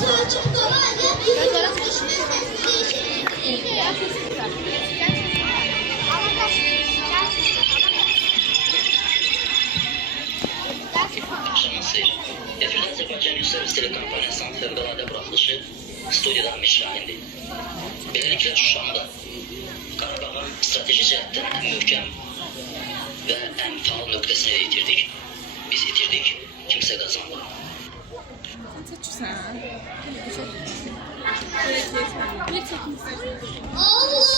Selçuk dolaylı yıldız düşme sesi değişikliği. Şansıyır. Efirdən Azərbaycan Yüksəliş Telekompaniyasının fövqəladə buraxılışı studiyadan məşrahindi. Beləliklə Şuşanda Qarabağın strateji cəhətdən ən möhkəm və ən faal nöqtəsini itirdik. Biz itirdik, kimsə qazandı. Oğlum,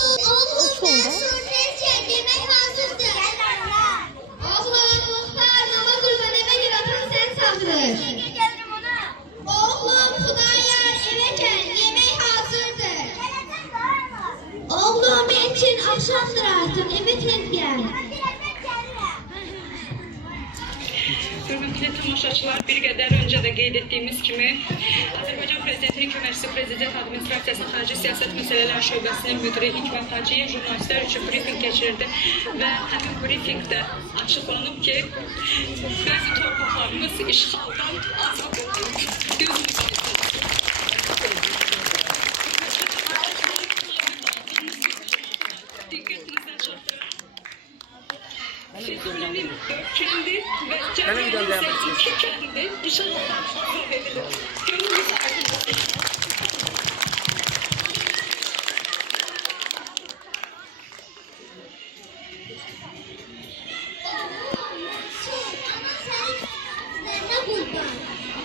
yemek hazırdır. Oğlum, karnıma kurban eve gir atan sen saldır. Oğlum, Hudayar eve gel, yemek hazırdır. Oğlum, benim için akşamdır artık, eve tez gel. Hörmətli tamaşaçılar, bir qədər öncə də qeyd etdiyimiz kimi Azərbaycan Prezidentinin Köməkçisi Prezident Administrasiyasının Xarici Siyasət Məsələləri Şöbəsinin müdiri Hikmət Hacıyev jurnalistlər üçün brifing keçirdi və həmin brifingdə açıqlanıb ki, bəzi torpaqlarımız işğaldan azad olunur. Diqqətinizdən çatdırın. Füzuli'nin 4 kendi ve Cəbrayıl'ın 2 kendi inşallah azad edilir. Gönlümüz aydındır.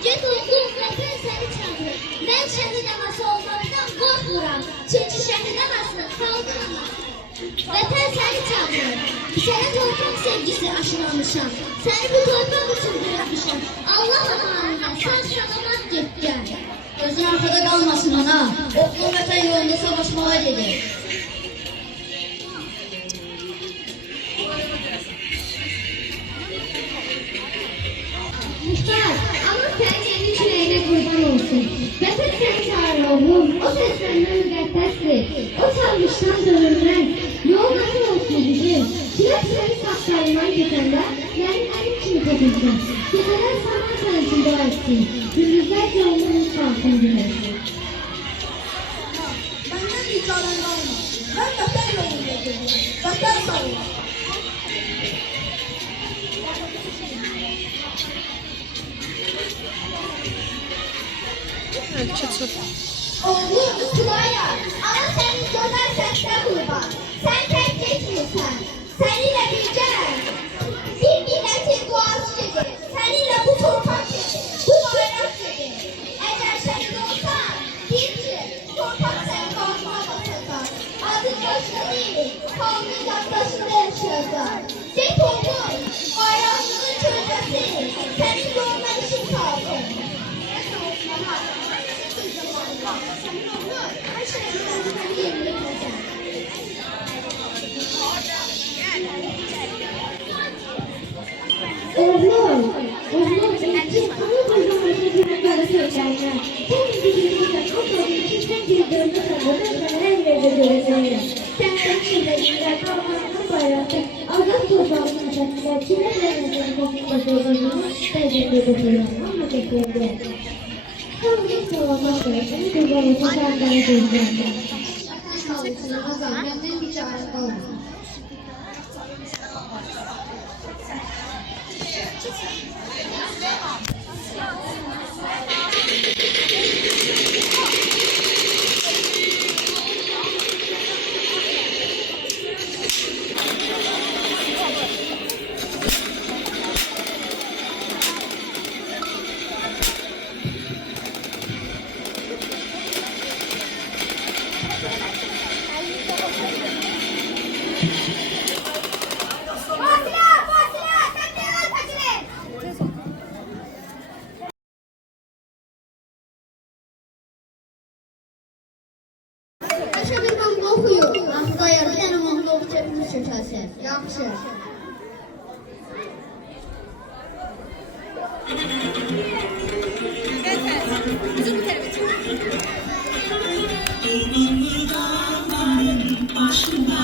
Get oğlum, vətən səni çağırır. Mən şəhid anası olmaqdan qorxmuram. Çünki şəhid anasını kaldırmam. Vətən səni çağırır. Sənə torpaq sevgisi aşılamışam. Səni bu torpaq üçün bırakmışam. Allah amanına sən salamat get gəl. Gözün arkada kalmasın ana. Oğlum vətən yolunda savaşmağa gedir. Muhtar, ama sen kendi küreğine kurban olsun. Vətən səni çağırır oğlum. O səsləndən müqəddəsdir. O çalmışdan dönülməz. Yol nasıl olsun bizim? Kiraz səni saplarından geçəndə, mənim əlim kimi topuzdur. Gecələr saman sənsin dua etsin. Gündüzlər yolunun şansın güneşdir. Benden icazın olma. Ben vətən yolunda gedim. Vətən sağ olun. Oğlum, Hudayar, ana senin gözəl səslə qurban. Sən tək getmirsən, səninlə birgə. Bir millətin duası gedir, səninlə bu torpaq gedir, bu bayraq gedir. Əgər şəhid olsan, bil ki, torpaq səni qalmağa basacaq. Adın başına deyil, halının yaddaşında yaşayacaq. Get oğlum, bayrağının kölgəsi, sənin yoluna işin kalsın. Her şeyi öğrenmeni yerine koyacağım. Oğlum, için ama koyduğum başına böyle söylerler. Sen bildiğinizden o sorun için sen girdiğinde sanırım sana her yerde göreceğim. Sen şehirde işler kalmanın bayrakta, azat toprağının çatında, çilelerinin bakımda tecrübe ediyorum ama bekledi. Hangi sorunlar seni kullanıcı senden duyacağım. Sağlıkını azalmanın bir çaresi olmalı. Başa bir mahnı okuyun. Hudayar, bir tane mahnı okuyabilirsin sen. Yaxşı. Bizim bu tarafa çık. Başında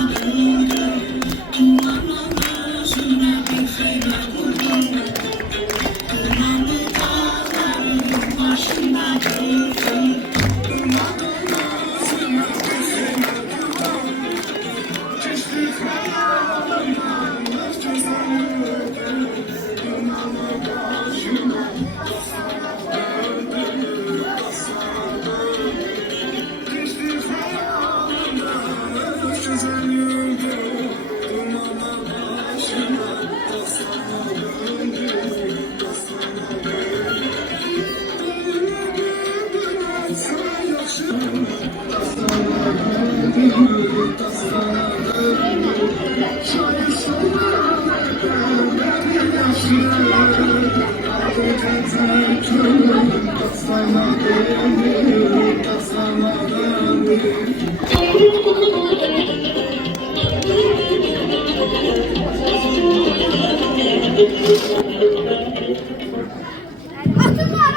Atımlar,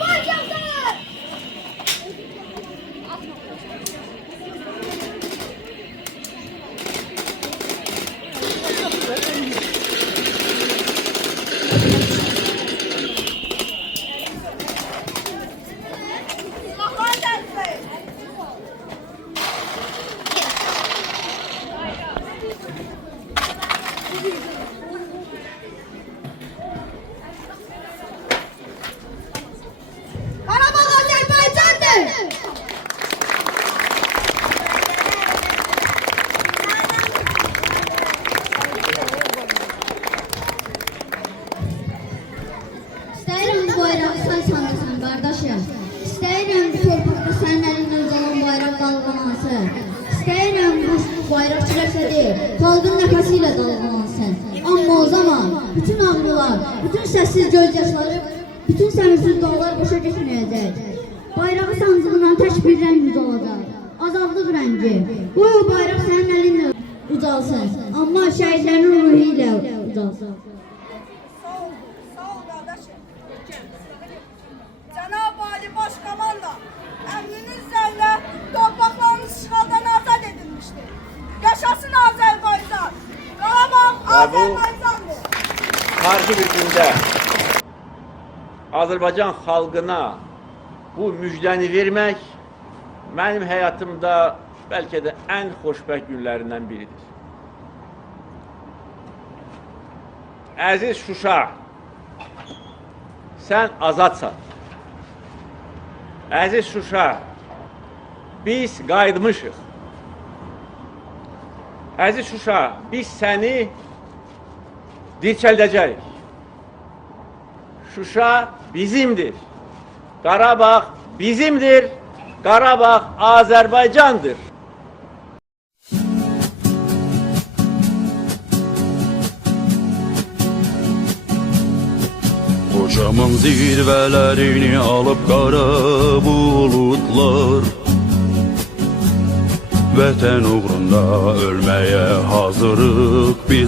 baş yapsınlar. Qarabağ Azərbaycandır. İstəyirəm bu bayrağı say sandısan, qardaşım. İstəyirəm bu torpaqda sənin əlindən uzanan bayraq dalğalansın. İstəyirəm bu bayraq çirəsədi, xalqın nəfəsi ilə dalğalansın. Amma o zaman bütün ağrılar, bütün səssiz gözyaşları, bütün səmirsiz dağlar boşa getməyəcək. Bayrağı sancığından tək bir rəng ucalacaq. Azadlıq rəngi. Bu bayraq sənin əlinlə ucalsın. Amma şəhidlərin ruhu ilə ucalsın. Sağ ol kardeşim. Cenab-ı Ali Başkomanda, emrinizle topraklarımız işgalden azat edilmiştir. Yaşasın Azerbaycan. Qarabağ Azerbaycandır. Tarixi bir gündə Azərbaycan xalqına bu müjdəni vermək mənim həyatımda bəlkə də ən xoşbəxt günlərindən biridir. Əziz Şuşa, sən azadsan. Əziz Şuşa, biz qayıtmışıq. Əziz Şuşa, biz səni dirçəldəcəyik. Şuşa bizimdir. Qarabağ bizimdir. Qarabağ Azərbaycandır. Kocaman zirvələrini alıb qara buludlar, vətən uğrunda ölməyə hazırıq biz.